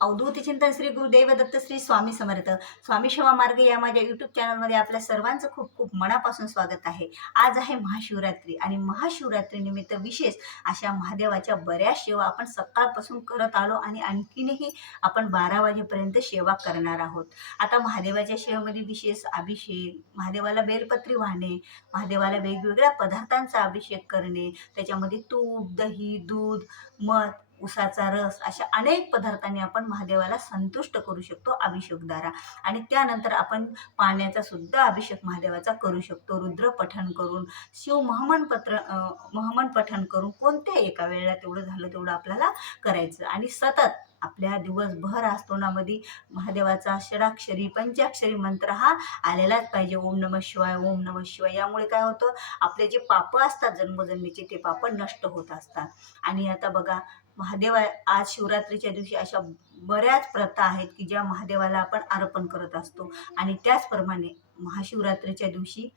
अवधूत चिंतन श्री गुरुदेव दत्त श्री स्वामी समर्थ स्वामी सेवा मार्ग या माझ्या यूट्यूब चॅनलमध्ये आपल्या सर्वांचं खूप खूप मनापासून स्वागत आहे. आज आहे महाशिवरात्री आणि महाशिवरात्री निमित्त विशेष अशा महादेवाच्या बऱ्याच सेवा आपण सकाळपासून करत आलो आणि आणखीनही आपण 12 वाजेपर्यंत सेवा करणार आहोत. आता महादेवाच्या सेवेमध्ये विशेष अभिषेक, महादेवाला बेलपत्री वाहणे, महादेवाला वेगवेगळ्या पदार्थांचा अभिषेक करणे, त्याच्यामध्ये तूप, दही, दूध, मध, उसाचा रस अशा अनेक पदार्थांनी आपण महादेवाला संतुष्ट करू शकतो अभिषेकद्वारा. आणि त्यानंतर आपण पाण्याचा सुद्धा अभिषेक महादेवाचा करू शकतो. रुद्र पठण करून, शिव महमन पठण करून कोणत्या एका वेळेला तेवढं झालं तेवढं आपल्याला करायचं. आणि सतत आपल्या दिवसभर आस्तोनामध्ये महादेवाचा अष्टाक्षरी पंचाक्षरी मंत्र हा आलेलाच पाहिजे. ओम नमः शिवाय, ओम नमः शिवाय. यामुळे काय होतं, आपले जे पाप असतात जन्मजन्मीचे ते पाप नष्ट होत असतात. आणि आता बघा, आज शिवरात्रीच्या दिवशी अशा बऱ्याच प्रथा आहेत की ज्या महादेवाला आपण अर्पण करत असतो. आणि त्याचप्रमाणे महाशिवरात्रीच्या दिवशी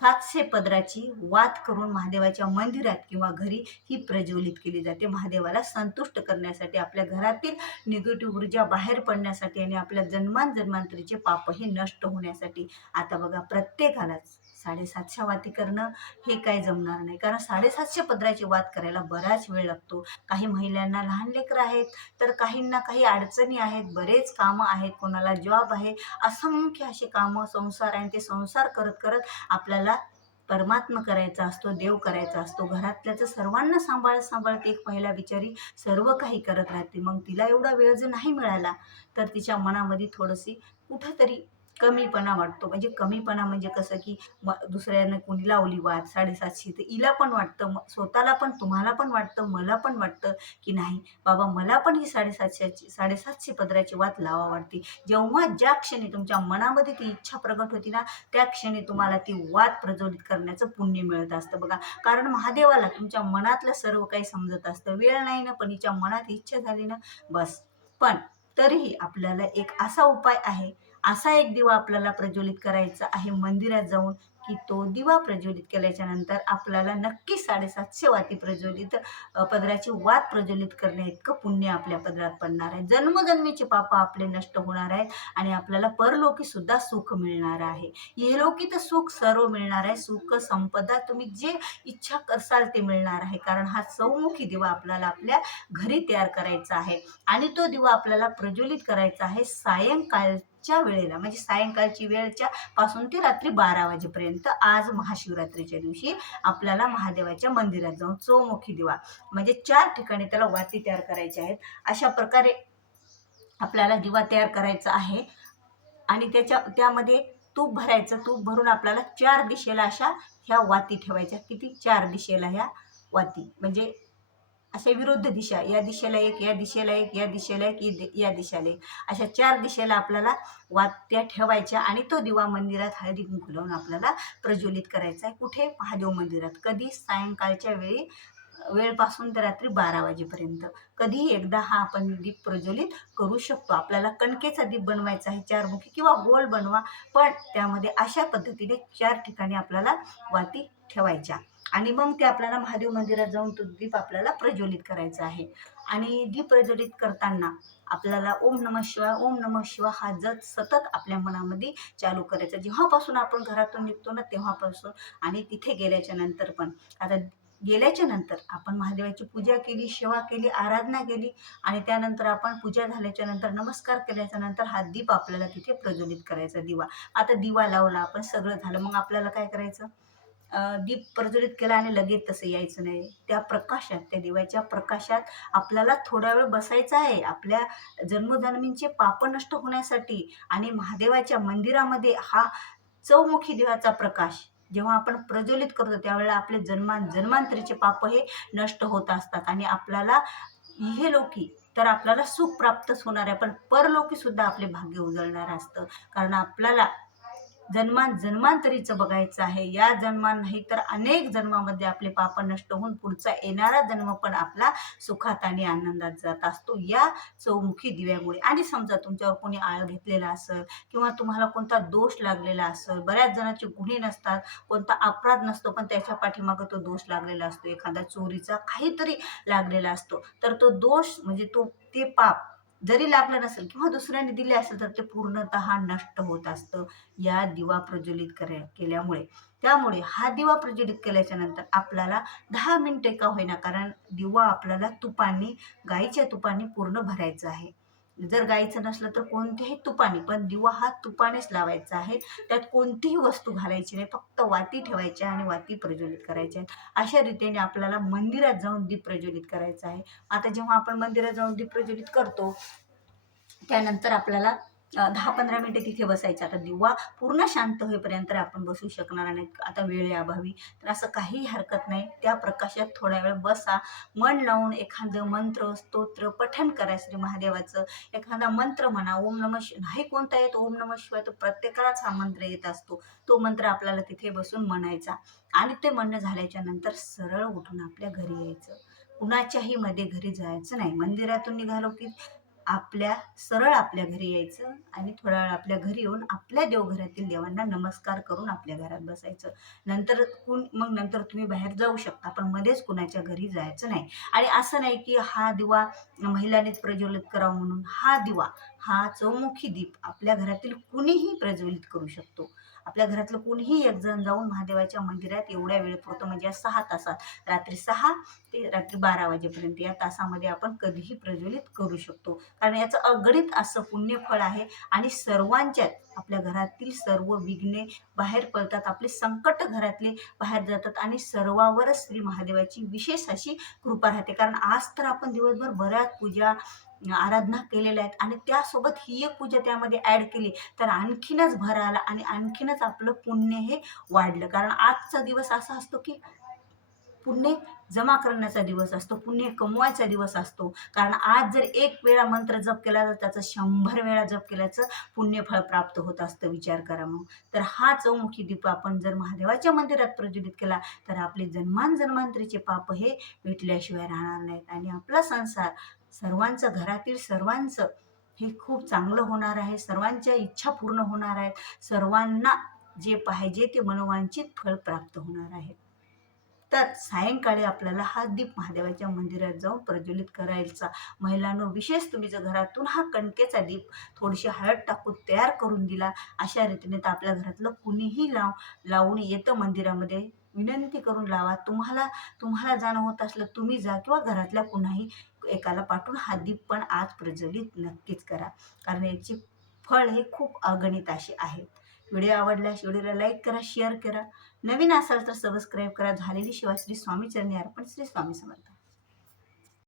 700 पदराची वात करून महादेवाच्या मंदिरात किंवा घरी ही प्रज्वलित केली जाते, महादेवाला संतुष्ट करण्यासाठी, आपल्या घरातील निगेटिव्ह ऊर्जा बाहेर पडण्यासाठी आणि आपल्या जन्मांतरीचे पापही नष्ट होण्यासाठी. आता बघा, प्रत्येकालाच 750 वाती करणं हे काही जमणार नाही, कारण 750 पदराची वात करायला बराच वेळ लागतो. काही महिलांना लहान लेकरं आहेत, तर काहींना काही अडचणी आहेत, बरेच कामं आहेत, कोणाला जॉब आहे, असंख्य असे कामं, संसार आहे. ते संसार करत करत आपल्याला परमात्मा करायचा असतो, देव करायचा असतो. घरातल्याचं सर्वांना सांभाळत एक महिला बिचारी सर्व काही करत राहते. मग तिला एवढा वेळ जर नाही मिळाला तर तिच्या मनामध्ये थोडीशी कुठंतरी कमीपणा वाटतो. म्हणजे कमीपणा म्हणजे कसं की दुसऱ्यानं कोणी लावली वात 750, तर हिला पण वाटतं, स्वतःला पण, तुम्हाला पण वाटतं, मला पण वाटतं की नाही बाबा, मला पण ही 750 पदराची वात लावा वाटते. जेव्हा ज्या क्षणी तुमच्या मनामध्ये ती इच्छा प्रगट होती ना, त्या क्षणी तुम्हाला ती वात प्रज्वलित करण्याचं पुण्य मिळत असतं बघा. कारण महादेवाला तुमच्या मनातलं सर्व काही समजत असतं. वेळ नाही ना, पण हिच्या मनात इच्छा झाली ना, बस. पण तरीही आपल्याला एक असा उपाय आहे, असा एक दिवा आपल्याला प्रज्वलित करायचा आहे मंदिरात जाऊन, की तो दिवा प्रज्वलित केल्याच्या नंतर आपल्याला नक्की 750 वाती पदराची वात प्रज्वलित करण्या इतकं पुण्य आपल्या पदरात पडणार आहे. जन्मजन्मीचे पाप आपले नष्ट होणार आहेत आणि आपल्याला परलोकी सुद्धा सुख मिळणार आहे. इहलोकी तर सुख सर्व मिळणार आहे. सुख संपदा तुम्ही जे इच्छा करसाल ते मिळणार आहे. कारण हा चौमुखी दिवा आपल्याला आपल्या घरी तयार करायचा आहे आणि तो दिवा आपल्याला प्रज्वलित करायचा आहे सायंकाळच्या वेळेला, म्हणजे सायंकाळची वेळच्या पासून ते रात्री 12 वाजेपर्यंत. आज महाशिवरात्रीच्या दिवशी आपल्याला महादेवाच्या मंदिरात जाऊन चौमुखी दिवा, म्हणजे 4 ठिकाणी त्याला वाती तयार करायच्या आहेत. अशा प्रकारे आपल्याला दिवा तयार करायचा आहे आणि त्यामध्ये तूप भरायचं. तूप भरून आपल्याला 4 दिशेला अशा ह्या वाती ठेवायच्या. किती? 4 दिशेला ह्या वाती, म्हणजे अशा विरुद्ध दिशा, या दिशेला एक, या दिशेला एक, या दिशेला एक, या दिशेला एक, अशा 4 दिशेला आपल्याला वात्या ठेवायच्या. आणि तो दिवा मंदिरात हळदी कुंकू लावून आपल्याला प्रज्वलित करायचा आहे. कुठे? महादेव मंदिरात. कधी? सायंकाळच्या वेळपासून तर रात्री 12 वाजेपर्यंत. कधीही एकदा हा आपण दीप प्रज्वलित करू शकतो. आपल्याला कणकेचा दीप बनवायचा आहे, 4 मुखी किंवा गोल बनवा, पण त्यामध्ये अशा पद्धतीने 4 ठिकाणी आपल्याला वाती ठेवायच्या आणि मग ते आपल्याला महादेव मंदिरात जाऊन तो दीप आपल्याला प्रज्वलित करायचा आहे. आणि दीप प्रज्वलित करताना आपल्याला ओम नमः शिवाय, ओम नमः शिवाय हा जप सतत आपल्या मनामध्ये चालू करायचा, जेव्हापासून आपण घरातून निघतो ना तेव्हापासून. आणि तिथे गेल्याच्या नंतर पण, आता गेल्याच्या नंतर आपण महादेवाची पूजा केली, सेवा केली, आराधना केली आणि त्यानंतर आपण पूजा झाल्याच्या नंतर, नमस्कार केल्याच्या नंतर हा दीप आपल्याला तिथे प्रज्वलित करायचा. दिवा, आता दिवा लावला आपण, सगळं झालं, मग आपल्याला काय करायचं? दीप प्रज्वलित केला आणि लगेच तसं यायचं नाही. त्या प्रकाशात, त्या दिव्याच्या प्रकाशात आपल्याला थोडा वेळ बसायचं आहे, आपल्या जन्मजन्मींचे पाप नष्ट होण्यासाठी. आणि महादेवाच्या मंदिरामध्ये हा चौमुखी दिव्याचा प्रकाश जेव्हा आपण प्रज्वलित करतो त्यावेळेला आपले जन्मांतरीचे पाप हे नष्ट होत असतात आणि आपल्याला इहलोकी तर आपल्याला सुख प्राप्तच होणार आहे, पण परलोकी सुद्धा आपले भाग्य उजळणार असतं. कारण आपल्याला जन्मांतरीचं बघायचं आहे. या जन्मात नाही तर अनेक जन्मामध्ये आपले पाप नष्ट होऊन पुढचा येणारा जन्म पण आपला सुखात आणि आनंदात जात असतो या चौमुखी दिव्यामुळे. आणि समजा तुमच्यावर कोणी आळ घेतलेला असेल किंवा तुम्हाला कोणता दोष लागलेला असेल, बऱ्याच जणांचे गुन्हे नसतात, कोणता अपराध नसतो, पण त्याच्या पाठीमागे तो दोष लागलेला असतो, एखादा चोरीचा काहीतरी लागलेला असतो, तर तो दोष म्हणजे ते पाप जरी लागलं नसेल किंवा दुसऱ्याने दिले असेल तर ते पूर्णतः नष्ट होत असतं या दिवा प्रज्वलित केल्यामुळे. त्यामुळे हा दिवा प्रज्वलित केल्याच्या नंतर आपल्याला 10 मिनिटे का होईना, कारण दिवा आपल्याला तुपाने, गाईच्या तुपाने पूर्ण भरायचं आहे. जर गाईचं नसलं तर कोणत्याही तुपाने, पण दिवा हा तुपानेच लावायचा आहे. त्यात कोणतीही वस्तू घालायची नाही, फक्त वाती ठेवायच्या आणि वाती प्रज्वलित करायच्या आहेत. अशा रीतीने आपल्याला मंदिरात जाऊन दीप प्रज्वलित करायचा आहे. आता जेव्हा आपण मंदिरात जाऊन दीप प्रज्वलित करतो त्यानंतर आपल्याला 10-15 मिनिटे तिथे बसायचं. आता दिवा पूर्ण शांत होईपर्यंत आपण बसू शकणार नाही, आता वेळेअभावी. तर असं काही हरकत नाही, त्या प्रकाशात थोडा वेळ बसा. मन लावून एखादं मंत्र, स्तोत्र पठण करा श्री महादेवाचं. एखादा मंत्र म्हणा, ओम नमः नाही कोणता येत ओम नमः शिवाय, तो प्रत्येकालाच हा मंत्र येत असतो. तो मंत्र आपल्याला तिथे बसून म्हणायचा आणि ते म्हणणं झाल्याच्या नंतर सरळ उठून आपल्या घरी यायचं. कुणाच्याही मध्ये घरी जायचं नाही. मंदिरातून निघालो की सरळ आपल्या घरी यायचं आणि थोडा वेळ आपल्या घरी येऊन आपल्या देवघरातील देवांना नमस्कार करून आपल्या घरात बसायचं. नंतर तुम्ही बाहेर जाऊ शकता, पण मध्येच कुणाच्या घरी जायचं नाही. आणि असं नाही की हा दिवा महिलांनीच प्रज्वलित करावा म्हणून. हा दिवा, हा चौमुखी दीप आपल्या घरातील कुणीही प्रज्वलित करू शकतो. आपल्या घरातलं कुणीही एक जण जाऊन महादेवाच्या मंदिरात एवढ्या वेळेपुरतं, म्हणजे 6 तासात, रात्री 6 ते रात्री 12 वाजेपर्यंत या तासामध्ये आपण कधीही प्रज्वलित करू शकतो. कारण याचं अगणित असं पुण्यफळ आहे आणि सर्वांच्यात आपल्या घरातील सर्व विघ्ने बाहेर पडतात, आपले संकट घरातले बाहेर जातात आणि सर्वावरच श्री महादेवाची विशेष अशी कृपा राहते. कारण आज तर आपण दिवसभर बऱ्याच पूजा आराधना केलेल्या आहेत आणि त्यासोबत ही एक पूजा त्यामध्ये ॲड केली तर आणखीनच भर आला आणि आणखीनच आपलं पुण्य हे वाढलं. कारण आजचा दिवस असा असतो की पुण्य जमा करण्याचा दिवस असतो, पुण्य कमवायचा दिवस असतो. कारण आज जर एक वेळा मंत्र जप केला तर त्याचं 100 वेळा जप केल्याचं पुण्यफळ प्राप्त होत असतं. विचार करा मग. तर हा चौमुखी दीप आपण जर महादेवाच्या मंदिरात प्रज्वलित केला तर आपले जन्मांतरीचे पाप हे मिटल्याशिवाय राहणार नाहीत आणि आपला संसार घरातील सर्वांचं हे खूप चांगलं होणार आहे. सर्वांच्या इच्छा पूर्ण होणार आहेत. सर्वांना जे पाहिजे ते मनोवांछित फळ प्राप्त होणार आहे. तर सायंकाळी आपल्याला हा दीप महादेवाच्या मंदिरात जाऊन प्रज्वलित करायचा. महिलांनो, विशेष तुम्ही जर घरातून हा कणकेचा दीप थोडीशी हळद टाकून तयार करून दिला, अशा रीतीने तर आपल्या घरातलं कुणीही लावून येतं मंदिरामध्ये. विनंती करून लावा. तुम्हाला जाणं होत असलं तुम्ही जा किंवा घरातल्या कुणाही एकाला पाठवून हा दीप पण आज प्रज्वलित नक्कीच करा. कारण याची फळ हे खूप अगणित असे आहेत. व्हिडिओ आवडल्यास व्हिडिओला लाईक करा, शेअर करा. नवीन असाल तर सबस्क्राईब करा. झालेली शिवाय श्री स्वामी चरणी अर्पण. श्री स्वामी समर्थ.